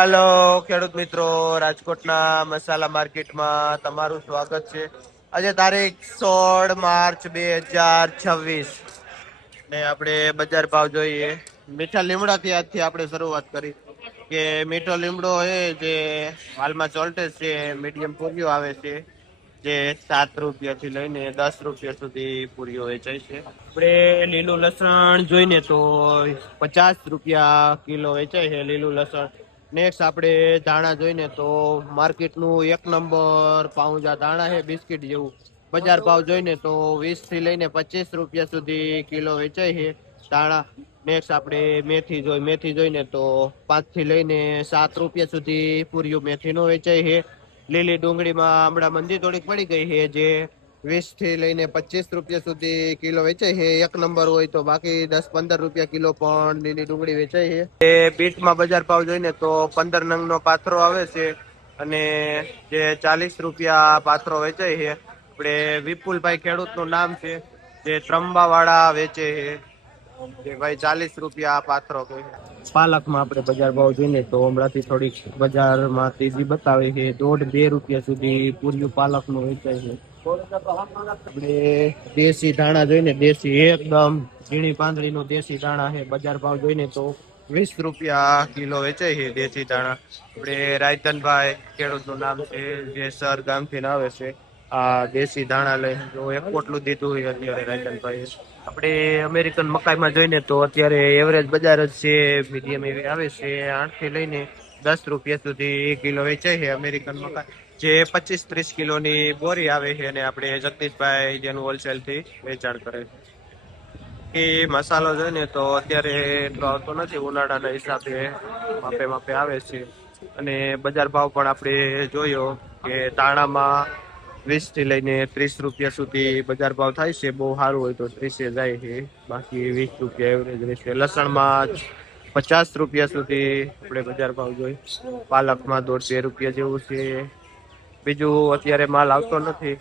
હાલો ખેડૂત મિત્રો, રાજકોટના મસાલા માર્કેટમાં તમારું સ્વાગત છે. આજે તારીખ 16 માર્ચ 2026 ને આપણે બજાર ભાવ જોઈએ. મીઠા લીમડાથી આજથી આપણે શરૂઆત કરી કે મીઠો લીમડો એ જે હાલમાં ચોલ્ટેજ છે, મીડિયમ પૂરીઓ આવે છે, જે 7 રૂપિયાથી લઈને 10 રૂપિયા સુધી પૂરીઓ વેચાય છે. આપણે લીલું લસણ જોઈને તો 50 રૂપિયા કિલો વેચાય છે લીલું લસણ. નેક્સ્ટ આપણે ધાણા જોઈને તો માર્કેટનું 1 નંબર પાઉંજા ધાણા છે, બિસ્કિટ જેવું. બજાર ભાવ જોઈને તો 20 થી લઈને 25 રૂપિયા સુધી કિલો વેચાય છે ધાણા. નેક્સ્ટ આપણે મેથી જોઈને તો 5 થી લઈને 7 રૂપિયા સુધી પૂરીઓ મેથી નો વેચાય છે. લીલી ડુંગળીમાં હમણાં મંદી થોડીક પડી ગઈ છે, જે 20 થી લઈને 25 રૂપિયા સુધી કિલો વેચાય છે. 1 નંબર હોય તો, બાકી 10-15 રૂપિયા કિલો પણ લીલી ડુંગળી વેચાય છે. બીટમાં બજાર ભાવ જોઈને તો 15 નંગ નો પાથરો આવે છે અને જે 40 રૂપિયા પાથરો વેચાય છે. આપણે વિપુલભાઈ ખેડૂત નું નામ છે, જે ત્રંબા વાળા વેચે છે, કે ભાઈ 40 રૂપિયા પાથરો કહે. પાલકમાં આપણે બજાર ભાવ જોઈએ તો હમણાંથી થોડીક બજારમાં તેજી બતાવે છે. 1.5-2 રૂપિયા સુધી પૂર્યું પાલક નું વેચાય છે. આપણે દેશી ધાણા જોઈને, દેશી એકદમ ઝીણી પાંદડી નું દેશી ધાણા છે, બજાર ભાવ જોઈને તો 20 રૂપિયા કિલો વેચાય છે દેશી ધાણા. આપણે રાયધનભાઈ ખેડૂત નું નામ છે, જે સર ગામથી આવે છે. આ દેશી ધાણા લઈ એક પોટલું દીધું હોય અત્યારે રાયધનભાઈ. આપણે અમેરિકન મકાઈમાં જોઈને તો અત્યારે એવરેજ બજાર જ છે, મીડિયમ એવી આવે છે. 8 થી લઈને 10 રૂપિયા સુધી કિલો વેચાય છે અમેરિકન મકાઈ, જે 25-30 કિલોની બોરી આવે છે. અને આપણે જગદીશભાઈ જેનું હોલસેલ થી વેચાણ કરે છે. એ મસાલો જોઈને તો અત્યારે એટલો આવતો નથી, ઉનાળાના હિસાબે માપે માપે આવે છે. અને બજાર ભાવ પણ આપણે જોયો કે ધાણામાં 20 થી લઈને 30 રૂપિયા સુધી બજાર ભાવ થાય છે. બહુ સારું હોય તો 30 જાય છે, બાકી 20 રૂપિયા એવરેજ રહેશે. લસણમાં 50 રૂપિયા સુધી આપણે બજાર ભાવ જોઈ. પાલકમાં 1.5-2 રૂપિયા જેવું છે. બીજું અત્યારે માલ આવતો નથી,